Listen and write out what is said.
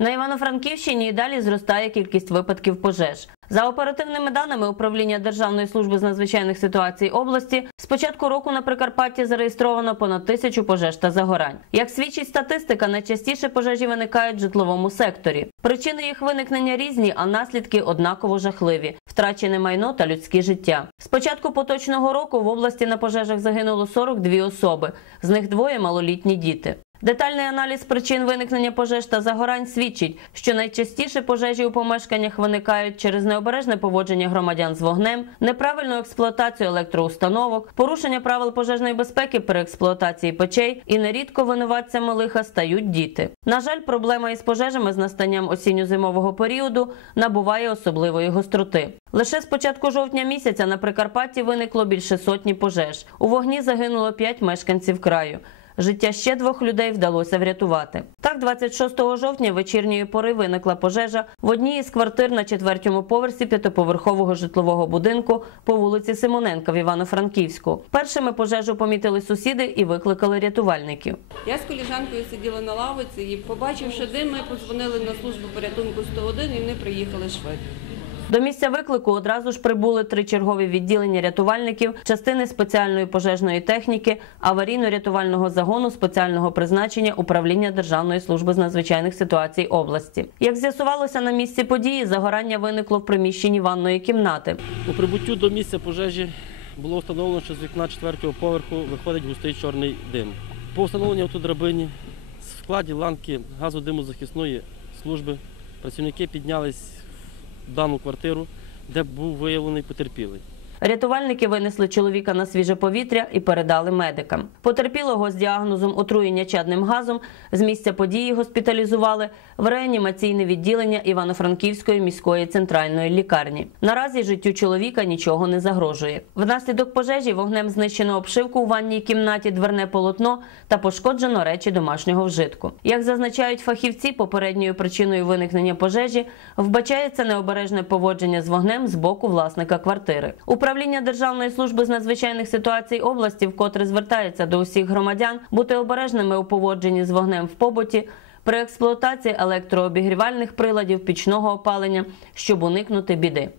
На Івано-Франківщині і далі зростає кількість випадків пожеж. За оперативними даними управління Державної служби з надзвичайних ситуацій області, з початку року на Прикарпатті зареєстровано понад тисячу пожеж та загорань. Як свідчить статистика, найчастіше пожежі виникають в житловому секторі. Причини їх виникнення різні, а наслідки однаково жахливі: втрачене майно та людське життя. З початку поточного року в області на пожежах загинуло 42 особи, з них двоє малолітні діти. Детальний аналіз причин виникнення пожеж та загорань свідчить, що найчастіше пожежі у помешканнях виникають через необережне поводження громадян з вогнем, неправильну експлуатацію електроустановок, порушення правил пожежної безпеки при експлуатації печей і нерідко винуватцями лиха стають діти. На жаль, проблема із пожежами з настанням осінньо-зимового періоду набуває особливої гостроти. Лише з початку жовтня місяця на Прикарпатті виникло більше сотні пожеж. У вогні загинуло п'ять мешканців краю. Життя ще двох людей вдалося врятувати. Так, 26 жовтня вечірньої пори виникла пожежа в одній із квартир на четвертому поверсі п'ятиповерхового житлового будинку по вулиці Симоненка в Івано-Франківську. Першими пожежу помітили сусіди і викликали рятувальників. Я з коліжанкою сиділа на лавиці і, побачивши дим, ми подзвонили на службу порятунку 101 і вони приїхали швидко. До місця виклику одразу ж прибули три чергові відділення рятувальників, частини спеціальної пожежної техніки, аварійно-рятувального загону спеціального призначення управління Державної служби з надзвичайних ситуацій області. Як з'ясувалося на місці події, загорання виникло в приміщенні ванної кімнати. По прибуттю до місця пожежі було встановлено, що з вікна четвертого поверху виходить густий чорний дим. По встановленню автодрабині в складі ланки газодимозахисної служби працівники піднялись дану квартиру, де був виявлений потерпілий. Рятувальники винесли чоловіка на свіже повітря і передали медикам. Потерпілого з діагнозом отруєння чадним газом з місця події госпіталізували в реанімаційне відділення Івано-Франківської міської центральної лікарні. Наразі життю чоловіка нічого не загрожує. Внаслідок пожежі вогнем знищено обшивку у ванній кімнаті, дверне полотно та пошкоджено речі домашнього вжитку. Як зазначають фахівці, попередньою причиною виникнення пожежі вбачається необережне поводження з вогнем з боку власника квартири. Управління Державної служби з надзвичайних ситуацій області вкотре звертається до усіх громадян бути обережними у поводженні з вогнем в побуті при експлуатації електрообігрівальних приладів пічного опалення, щоб уникнути біди.